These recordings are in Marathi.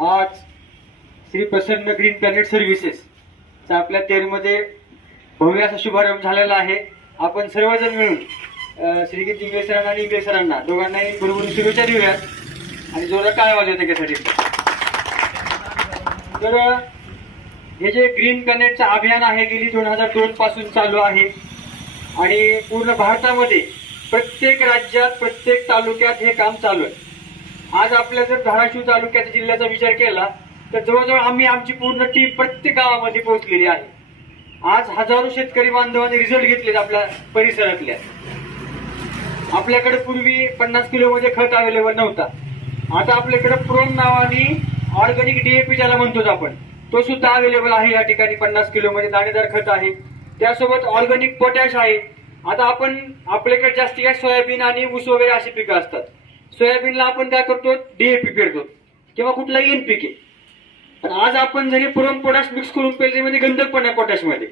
आज Shri Prasanna green planet services चा आपल्या तेरमध्ये भव्य असा शुभारंभ झालेला आहे. आपण सर्वजण मिळून श्रीगीत इंगळे सरांना आणि इंगळे सरांना दोघांनाही बरोबर शुभेच्छा देऊयात आणि जोरदार काय वाजवत त्याच्यासाठी. तर हे जे ग्रीन प्लॅनेटचं अभियान आहे गेली दोन हजार दोन पासून चालू आहे. आणि पूर्ण भारतामध्ये प्रत्येक राज्यात प्रत्येक तालुक्यात हे काम चालू आहे. आज आपल्या जर धाराशिव तालुक्यात जिल्ह्याचा विचार केला तर जवळजवळ आम्ही आमची पूर्ण टीम प्रत्येक गावामध्ये पोहोचलेली आहे. आज हजारो शेतकरी बांधवांनी रिझल्ट घेतलेत आपल्या परिसरातल्या. आपल्याकडे पूर्वी पन्नास किलोमध्ये खत अवेलेबल नव्हता. आता आपल्याकडे प्रोन नावाने ऑर्गॅनिक डीएपी ज्याला म्हणतो आपण तो सुद्धा अवेलेबल आहे या ठिकाणी. पन्नास किलोमध्ये दाणेदार खत आहे. त्यासोबत ऑर्गॅनिक पोटॅश आहे. आता आपण आपल्याकडे जास्तीत जास्त सोयाबीन आणि ऊस वगैरे अशी पिकं असतात. सोयाबीनला आपण काय करतो? डीएपी पेरतो. किंवा कुठलाही एनपीके पण आज आपण जरी पुरण पोटॅश मिक्स करून पेरल्यामध्ये म्हणजे गंधक पण आहे पोटॅशमध्ये.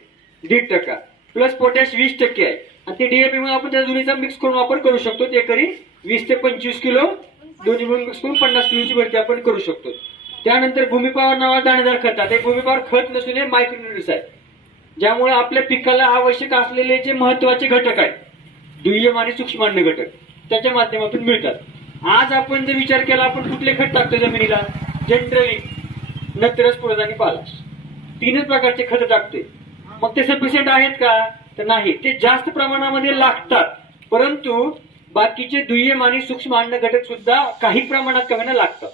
दीड टक्का. प्लस पोटॅश वीस टक्के आहे. आणि ते डीएपी मध्ये आपण त्या दोन्हीचा मिक्स करून वापर करू शकतो. ते करी वीस ते पंचवीस किलो दोन्ही मिळून मिक्स करून पन्नास किलोची भरती आपण करू शकतो. त्यानंतर भूमिपावर नावा दाणेदार खत ते भूमिपावर खत नसून हे मायक्रोन्युट्रिस आहे. ज्यामुळे आपल्या पिकाला आवश्यक असलेले जे महत्त्वाचे घटक आहेत दुय्यम आणि सूक्ष्मान्य घटक त्याच्या माध्यमातून मिळतात. आज आपण जर विचार केला आपण कुठले खत टाकतो जमिनीला? जनरली नत्रस पुरद आणि पालाश तीनच प्रकारचे खत टाकते मग ते सफिशियंट आहेत का? तर नाही. ते जास्त प्रमाणामध्ये लागतात. परंतु बाकीचे दुय्यम आणि सूक्ष्म अन्न घटक सुद्धा काही प्रमाणात कमी लागतात.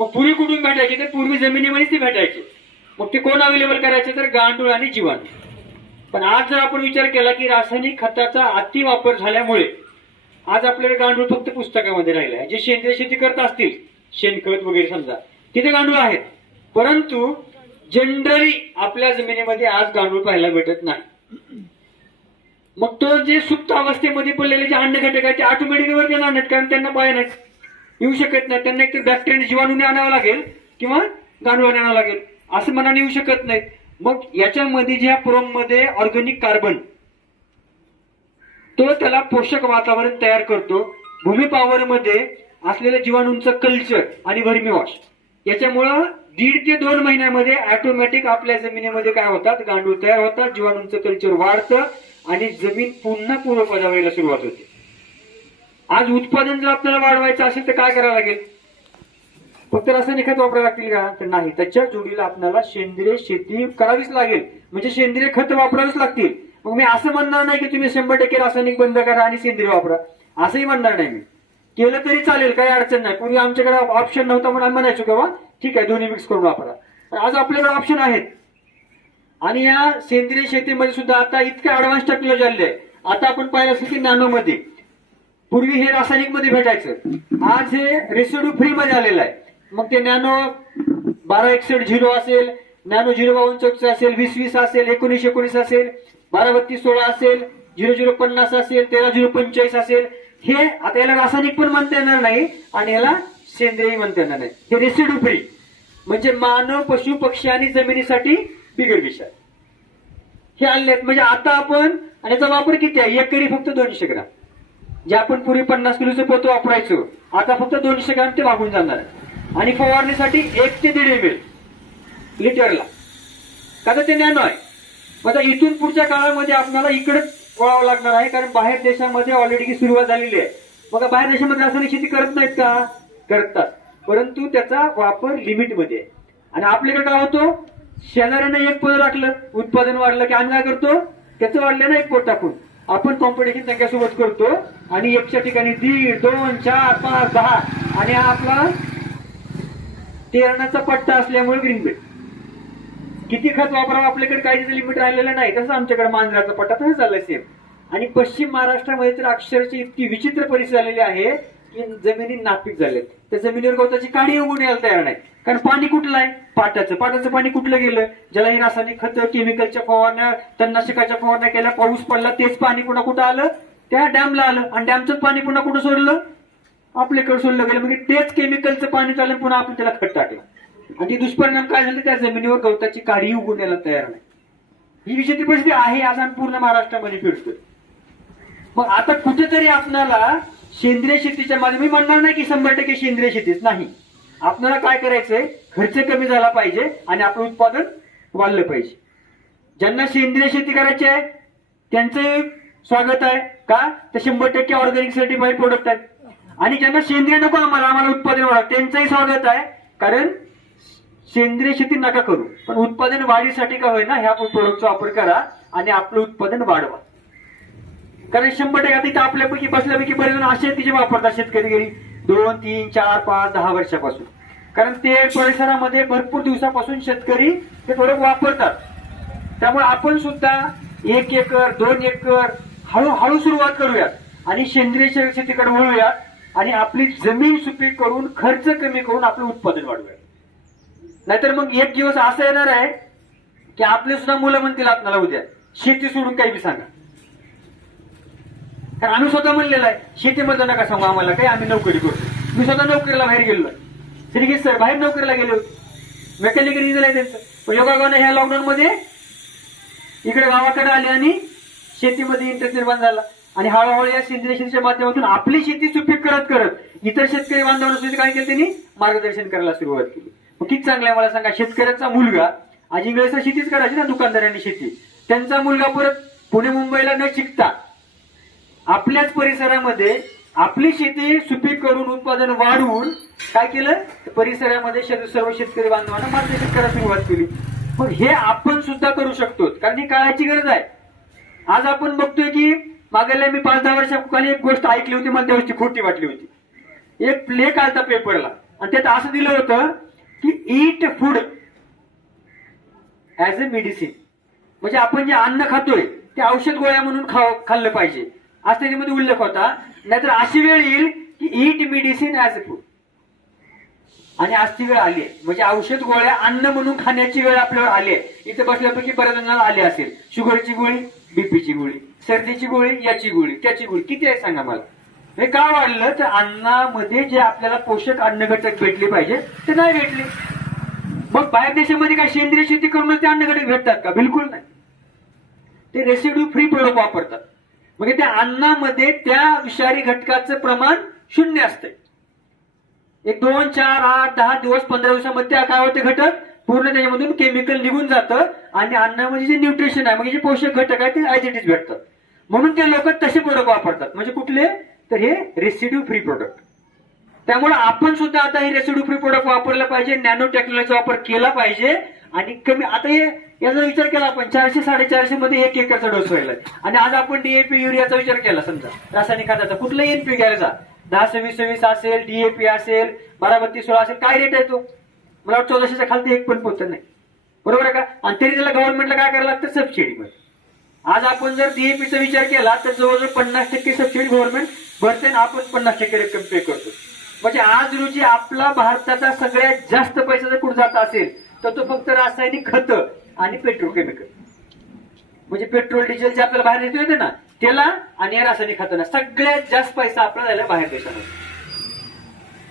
मग पूर्वी कुठून भेटायचे? तर पूर्वी जमिनीमध्येच ते भेटायचे. मग ते कोण अवेलेबल करायचे? तर गांडूळ आणि जीवाणू. पण आज जर आपण विचार केला की रासायनिक खताचा अति वापर झाल्यामुळे आज आपल्याकडे गांडूळ फक्त पुस्तकामध्ये राहिलं आहे जे सेंद्रिय शेती करत असतील शेणखत वगैरे समजा तिथे गांडूळ आहेत. परंतु जनरली आपल्या जमिनीमध्ये आज गांडूळ पाहायला भेटत नाही. मग तो जे सुप्त अवस्थेमध्ये पडलेले जे अन्न घटक आहेत ते ऑटोमॅटिकवर गेला नाहीत कारण त्यांना पाय नाहीत. येऊ शकत नाही त्यांना एक बॅक्टेरिया जीवाणूने आणावं लागेल किंवा गांडूळाने आणावं लागेल. असं मनाने येऊ शकत नाही मग याच्यामध्ये ज्या प्रोममध्ये ऑर्गॅनिक कार्बन तो त्याला पोषक वातावरण तयार करतो. भूमी पॉवर मध्ये असलेल्या जीवाणूंचं कल्चर आणि वर्मीवॉश. याच्यामुळं दीड ते दोन महिन्यामध्ये ऑटोमॅटिक आपल्या जमिनीमध्ये काय होतात? गांडूळ तयार होतात जीवाणूंचं कल्चर वाढतं आणि जमीन पुन्हा पूर्वपदावर व्हायला सुरुवात होते. आज उत्पादन जर आपल्याला वाढवायचं असेल तर काय करावं लागेल? फक्त रासायनिक खत वापरावं लागतील का? तर नाही. त्याच्या जोडीला आपल्याला सेंद्रिय शेती करावीच लागेल. म्हणजे सेंद्रिय खत वापरावीच लागतील. मग मी असं म्हणणार नाही की तुम्ही शंभर टक्के रासायनिक बंद करा आणि सेंद्रिय वापरा. असंही म्हणणार नाही मी. केलं तरी चालेल काही अडचण नाही. पूर्वी आमच्याकडे ऑप्शन नव्हता म्हणून आम्ही म्हणायचो किंवा ठीक आहे दोन्ही मिक्स करून वापरा. पण आज आपल्याकडे ऑप्शन आहेत. आणि या सेंद्रिय शेतीमध्ये सुद्धा आता इतके ऍडव्हान्स टेक्नॉलॉजी आलेली आहे. आता आपण पाहिलं असेल की नॅनो मध्ये पूर्वी हे रासायनिकमध्ये भेटायचं. आज हे रेसिड्यू फ्री मध्ये आलेलं आहे. मग ते नॅनो बारा एकसष्ट झिरो असेल नॅनो झिरो बावन्न चौतीस असेल वीस वीस असेल एकोणीस एकोणीस असेल. बारा बत्तीस सोळा असेल झिरो झिरो पन्नास असेल तेरा झिरो पंचेचाळीस असेल हे आता याला रासायनिक पण म्हणता येणार नाही आणि याला सेंद्रिय म्हणता येणार नाही. हे रेसिड्यू फ्री म्हणजे मानव पशु पक्षी आणि जमिनीसाठी बिगर विषय हे आणले आहेत. म्हणजे आता आपण आणि याचा वापर किती आहे? एकरी फक्त दोनशे ग्राम. जे आपण पूर्वी पन्नास किलोचं पोतं वापरायचो आता फक्त दोनशे ग्राम ते वागून जाणार आहे. आणि फवारणीसाठी एक ते दीड एम एल लिटरला. का तर ते नॅनो आहे. आता इथून पुढच्या काळामध्ये आपल्याला इकडेच वळावं लागणार आहे कारण बाहेर देशामध्ये ऑलरेडी सुरुवात झालेली आहे. मग बाहेर देशामध्ये रासायनिक शेती करत नाहीत का? करतात. परंतु त्याचा वापर लिमिटमध्ये. आणि आपल्याकडे काय होतो? शेजाऱ्यानं एक पोत टाकलं उत्पादन वाढलं की आम्ही काय करतो? त्याचं वाढलं ना एक पोट टाकून. आपण कॉम्पिटिशन त्यांच्यासोबत करतो. आणि एकच्या ठिकाणी दीड दोन चार पाच दहा. आणि हा आपला तेरणाचा पट्टा असल्यामुळे ग्रीन बेल्ट किती खत वापरावं? आपल्याकडे काही लिमिट राहिलेलं नाही. तसं आमच्याकडे मांजराचा पट्टा तसं चाललंय सेम आणि पश्चिम महाराष्ट्रामध्ये तर अक्षरशः इतकी विचित्र परिस्थिती झालेली आहे की जमिनी नापीक झालेत. त्या जमिनीवर गवताची काडी उगून यायला तयार नाही कारण पाणी कुठलं आहे? पाटाचं. पाटाचं पाणी कुठलं गेलं? ज्याला हे रासायनिक खत केमिकलच्या फवारण्या तणनाशकाच्या फवारण्या केल्या पाऊस पडला तेच पाणी पुन्हा कुठं आलं? त्या डॅमला आलं. आणि डॅमचं पाणी पुन्हा कुठं सोडलं? आपल्याकडे सोडलं गेलं. म्हणजे तेच केमिकलचं पाणी चाललं पुन्हा आपण त्याला खत टाकलं. आणि दुष्परिणाम काय झाले? त्या जमिनीवर गवताची काडी उघडण्याला तयार नाही. ही विषयी परिस्थिती आहे आज आम्ही पूर्ण महाराष्ट्रामध्ये फिरतोय. मग आता कुठेतरी आपल्याला सेंद्रिय शेतीच्या माझ्या मी म्हणणार नाही की शंभर टक्के सेंद्रिय शेतीच नाही. आपल्याला काय करायचंय? खर्च कमी झाला पाहिजे आणि आपलं उत्पादन वाढलं पाहिजे. ज्यांना सेंद्रिय शेती करायची आहे त्यांचं स्वागत आहे. का? तर शंभर टक्के ऑर्गॅनिक सर्टिफाईड प्रोडक्ट आहे आणि ज्यांना सेंद्रिय नको आम्हाला आम्हाला उत्पादन वाढवा. त्यांचंही स्वागत आहे. कारण सेंद्रिय शेती नका करू. पण उत्पादन वाढीसाठी का होईना ह्या प्रोडक्टचा वापर करा आणि आपलं उत्पादन वाढवा. कारण शंभर टक्का तिथे आपल्यापैकी बसल्यापैकी बरेच जण असे तिचे वापरतात शेतकरी घरी. दोन तीन चार पाच दहा वर्षापासून. कारण ते परिसरामध्ये भरपूर दिवसापासून शेतकरी ते प्रोडक्ट वापरतात. त्यामुळे आपण सुद्धा एक एकर दोन एकर हळूहळू सुरुवात करूयात आणि सेंद्रिय शेतीकडे वळूयात आणि आपली जमीन सुपीक करून खर्च कमी करून आपलं उत्पादन वाढवूयात. नाहीतर मग एक दिवस असं येणार आहे की आपले सुद्धा मुलं म्हणतील आपल्याला उद्या. शेती सोडून काही बी सांगा. कारण आम्ही स्वतः म्हणलेलं आहे शेतीमध्ये नका सांगू आम्हाला काही आम्ही नोकरी करतो मी स्वतः नोकरीला बाहेर गेलो श्रीगीत सर बाहेर नोकरीला गेले होते. मेकॅनिक रिझन आहे त्यांचं. पण योगायोगाने ह्या लॉकडाऊन मध्ये इकडे गावाकडे आले आणि शेतीमध्ये इंटरेस्ट निर्माण झाला. आणि हळूहळू या सेंद्रिय शेतीच्या माध्यमातून आपली शेती सुपीक करत करत इतर शेतकरी बांधवांना सुद्धा काय केलं त्यांनी? मार्गदर्शन करायला सुरुवात केली. किती चांगलं आहे मला सांगा? शेतकऱ्याचा मुलगा आज इंग्रजचा शेतीच करायची ना दुकानदारांनी शेती. त्यांचा मुलगा परत पुणे मुंबईला न शिकता आपल्याच परिसरामध्ये आपली शेती सुपीक करून उत्पादन वाढवून काय केलं? तर परिसरामध्ये शेत- सर्व शेतकरी बांधवांना मार्गदर्शन करायला सुरुवात केली. मग हे आपण सुद्धा करू शकतो कारण ही काळाची गरज आहे. आज आपण बघतोय की मागायला मी पाच दहा वर्षाखाली एक गोष्ट ऐकली होती मला त्या गोष्टी खोटी वाटली होती. एक लेख आलता पेपरला आणि त्यात असं दिलं होतं की eat food as a medicine म्हणजे आपण जे अन्न खातोय ते औषध गोळ्या म्हणून खाव खाल्लं पाहिजे. आज त्याच्यामध्ये उल्लेख होता नाहीतर अशी वेळ येईल की eat medicine as a food आणि आज ती वेळ आली आहे. म्हणजे औषध गोळ्या अन्न म्हणून खाण्याची वेळ आपल्यावर आली आहे. इथे बसल्यापैकी बऱ्याच जणांना आली असेल. शुगरची गोळी बीपीची गोळी सर्दीची गोळी याची गोळी त्याची गोळी. किती आहे सांगा मला? हे का वाढलं? तर अन्नामध्ये जे आपल्याला पोषक अन्न घटक भेटले पाहिजे ते नाही भेटले. मग बाहेर देशामध्ये काय सेंद्रिय शेती करूनच ते अन्न घटक भेटतात का? बिलकुल नाही. ते रेसिड्यू फ्री प्रोडक्ट वापरतात. म्हणजे त्या अन्नामध्ये त्या विषारी घटकाचं प्रमाण शून्य असते एक दोन चार आठ दहा दिवस पंधरा दिवसामध्ये काय होते घटक? पूर्ण त्याच्यामधून केमिकल निघून जातं आणि अन्नामध्ये जे न्यूट्रिशन आहे म्हणजे जे पोषक घटक आहे ते ऍज इट इज भेटतात. म्हणून ते लोक तसे प्रोडक्ट वापरतात. म्हणजे कुठले? तर हे रेसिड्यू फ्री प्रोडक्ट त्यामुळे आपण सुद्धा आता हे रेसिड्यू फ्री प्रोडक्ट वापरलं पाहिजे नॅनो टेक्नॉलॉजीचा वापर केला पाहिजे आणि कमी आता हे याचा विचार केला आपण चारशे साडेचारशे मध्ये एक एकरचा डोस व्हायला आणि आज आपण डीएपी युरियाचा विचार केला समजा. रासायनिक खताचा कुठलाही एनपी घ्यायचा दहा सव्वीस सव्वीस असेल डीएपी असेल बारा बत्तीस सोळा असेल काय रेट आहे तो? मला वाटतं चौदाशेच्या खालती एक पण पोहोचत नाही. बरोबर आहे का? आणि तरी त्याला गव्हर्नमेंटला काय करायला लागतं? सबसिडी मध्ये. आज आपण जर डीएपीचा विचार केला तर जवळजवळ पन्नास टक्के सबसिडी गव्हर्नमेंट भरते आपण पन्नास टक्के रक्कम पे करतो. म्हणजे आज रोजी आपला भारताचा सगळ्यात जास्त पैसा जर कुठे जात असेल तर तो फक्त रासायनिक खत आणि पेट्रोकेमिकल म्हणजे पेट्रोल डिझेल जे आपल्याला बाहेर येतो येते ना त्याला आणि या रासायनिक खतांना सगळ्यात जास्त पैसा आपला झाला बाहेर देशाला.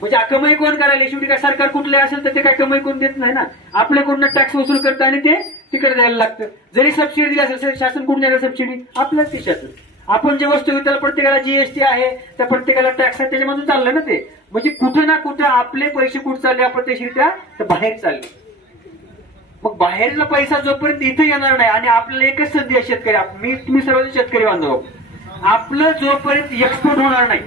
म्हणजे कमाई कोण करायला? शेवटी काय सरकार कुठले असेल तर ते काय कमाई कोण देत नाही ना? आपल्याकडून टॅक्स वसूल करतं आणि ते तिकडे द्यायला लागतं. जरी सबसिडी दिली असेल शासन कुठून द्यायला सबसिडी आपल्याच देशातून. आपण जे वस्तू घेतो त्याला प्रत्येकाला जीएसटी आहे त्या प्रत्येकाला टॅक्स आहे त्याच्यामधून चाललं ना ते? म्हणजे कुठं ना कुठं आपले पैसे कुठे चालले अप्रत्यक्षरित्या? तर बाहेर चालले. मग बाहेरला पैसा जोपर्यंत इथे येणार नाही आणि आपल्याला एकच संधी आहे शेतकरी मी तुम्ही सर्व शेतकरी बांधव आपलं जोपर्यंत एक्सपोर्ट होणार नाही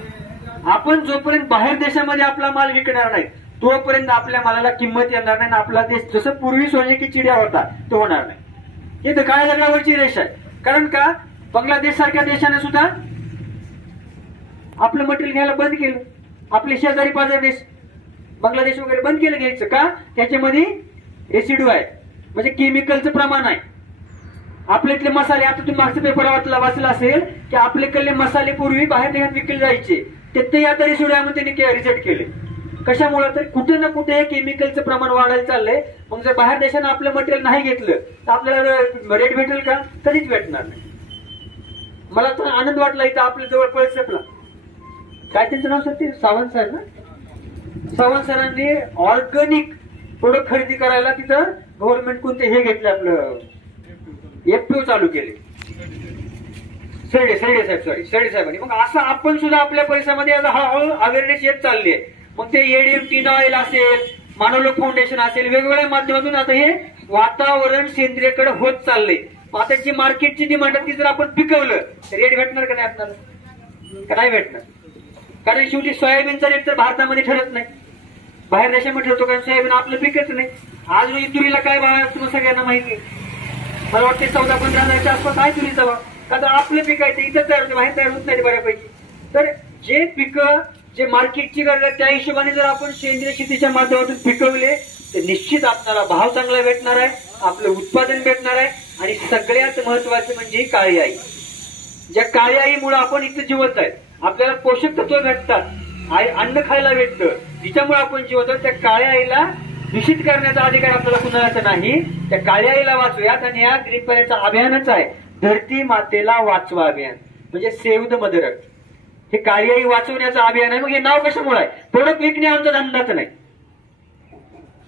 आपण जोपर्यंत बाहेर देशामध्ये आपला माल विकणार नाही तोपर्यंत आपल्या मालाला किंमत येणार नाही आपला देश जसं पूर्वी सोन्याची चिड्या होता तो होणार नाही. हे तर काळ्या दगडावरची रेष आहे. कारण का? बांगलादेश सारख्या देशाने सुद्धा आपलं मटेरियल घ्यायला बंद केलं. आपले शेजारी पाजार देश बांगलादेश वगैरे बंद केलं घ्यायचं का? त्याच्यामध्ये एसिडू आहे. म्हणजे केमिकलचं प्रमाण आहे. आपल्यातले मसाले आता तुम्ही मागच्या पेपर वाचला वाचला असेल की आपले कल्ले मसाले पूर्वी बाहेर देशात विकले जायचे. ते ते आता तरी आहे त्यांनी रिजेक्ट केले. कशामुळे? तर कुठे ना कुठे केमिकलचं प्रमाण वाढायला चाललंय. मग जर बाहेर देशानं आपलं मटेरियल नाही घेतलं तर आपल्याला रेट भेटेल का? कधीच भेटणार नाही. मला तर आनंद वाटला इथं आपल्या जवळ पळसपला काय त्यांचं नाव सर ते सावंत सर ना? सावंत सरांनी ऑर्गॅनिक प्रोडक्ट खरेदी करायला तिथं गव्हर्नमेंट कोणते हे घेतले आपलं. एफपीओ चालू केले. सरडे सरडे साहेब सॉरी सरडे साहेबांनी. मग असं आपण सुद्धा आपल्या परिसरामध्ये आता हळूहळू अवेअरनेस येत चालली आहे. मग ते एडीएम टीन ऑइल असेल मानवलोक फाउंडेशन असेल वेगवेगळ्या माध्यमातून आता हे वातावरण सेंद्रियकडे होत चाललंय. आता जी मार्केटची डिमांड आहे ती जर आपण पिकवलं तर रेट भेटणार का नाही आपल्याला? का नाही भेटणार? कारण शेवटी सोयाबीनचा रेट तर भारतामध्ये ठरत नाही. बाहेर देशामध्ये ठरतो कारण सोयाबीन आपलं पिकच नाही. आज रोजी तुरीला काय भाव आहे तुम्हाला सगळ्यांना माहिती आहे. मला वाटते चौदा पंधरा हजारच्या आसपास आहे तुरीचा भाव. का तर आपलं पिकायचं इथं तयार होते बाहेर तयार होत नाही बऱ्यापैकी. तर जे पिकं जे मार्केटची गरज आहे त्या हिशोबाने जर आपण सेंद्रिय शेतीच्या माध्यमातून पिकवले तर निश्चित आपल्याला भाव चांगला भेटणार आहे. आपलं उत्पादन भेटणार आहे आणि सगळ्यात महत्वाचं म्हणजे काळी आई. ज्या काळी आईमुळे आपण इथं जिवंत आहे. आपल्याला पोषक तत्व भेटतात. आई अन्न खायला भेटतं. जिच्यामुळे आपण जिवंत आहोत त्या काळ्या आईला दूषित करण्याचा अधिकार आपल्याला कुणाचा नाही. त्या काळ्या आईला वाचूयात आणि या ग्रीन अभियानच आहे. धरती मातेला वाचवा अभियान. म्हणजे सेव्ह द मदर अर्थ हे काळी आई वाचवण्याचं अभियान आहे. मग हे नाव कशामुळे आहे? प्रोडक्ट विकणे आमचा धंदाच नाही.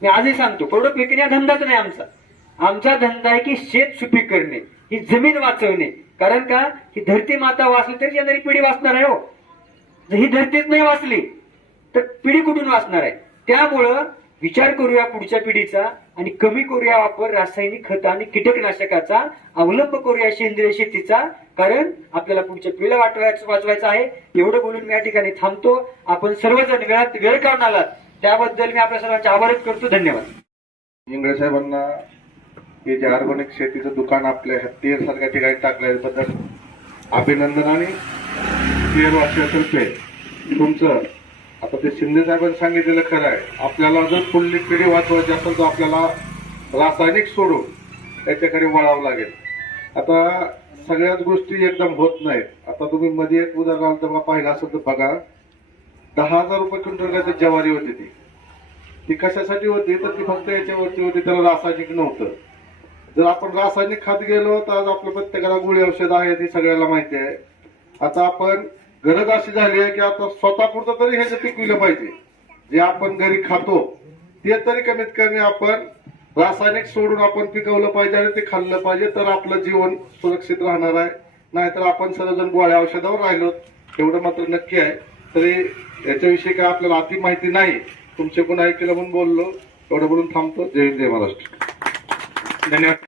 मी आजही सांगतो प्रोडक्ट विकणे धंदाच नाही आमचा. आमचा धंदा आहे की शेत सुपीक करणे ही जमीन वाचवणे. कारण का? ही धरती माता वाचली तरी येणारी पिढी वाचणार आहे हो. ही धरतीच नाही वाचली तर पिढी कुठून वाचणार आहे? त्यामुळं विचार करूया पुढच्या पिढीचा आणि कमी करूया वापर रासायनिक खत आणि कीटकनाशकाचा. अवलंब करूया सेंद्रिय शेतीचा कारण आपल्याला पुढच्या पिढीला वाटवायचं वाचवायचं आहे. एवढं बोलून मी या ठिकाणी थांबतो. आपण सर्वजण वेळात वेळ काढून आलात. त्याबद्दल मी आपल्या सर्वांचे आभारच करतो. धन्यवाद. इंगळे साहेबांना हे जे ऑर्गॅनिक शेतीचं दुकान आपल्या हत्तीसारख्या सारख्या ठिकाणी टाकल्याबद्दल अभिनंदन आणि तेर वाचल्यातर्फे तुमचं आता ते शिंदे साहेबांनी सांगितलेलं खरं आहे. आपल्याला जर पुढली पिढी वाचवायची असेल तर आपल्याला रासायनिक सोडून त्याच्याकडे वळावं लागेल. आता सगळ्याच गोष्टी एकदम होत नाहीत. आता तुम्ही मध्ये एक उदाहरण तेव्हा पाहिलं असेल तर बघा. दहा हजार रुपये क्विंटल काय ज्वारी होती ती. ती कशासाठी होती? तर ती फक्त याच्यावरती होती. त्याला रासायनिक नव्हतं. जर आपण रासायनिक खात गेलो तर आज आपल्या प्रत्येकाला गोळी औषध आहे ती सगळ्याला माहिती आहे. आता आपण गरज अशी झाली आहे की आता स्वतःपुरतं तरी हे जे पिकविलं पाहिजे जे आपण घरी खातो ते तरी कमीत कमी आपण रासायनिक सोडून आपण पिकवलं पाहिजे आणि ते खाल्लं पाहिजे तर आपलं जीवन सुरक्षित राहणार आहे. नाहीतर आपण सर्वजण गोळ्या औषधावर राहिलो एवढं मात्र नक्की आहे. तरी याच्याविषयी काय आपल्याला अति माहिती नाही. तुमचे पण ऐकलं म्हणून बोललो. एवढं बोलून थांबतो. जय हिंद जय महाराष्ट्र. धन्यवाद.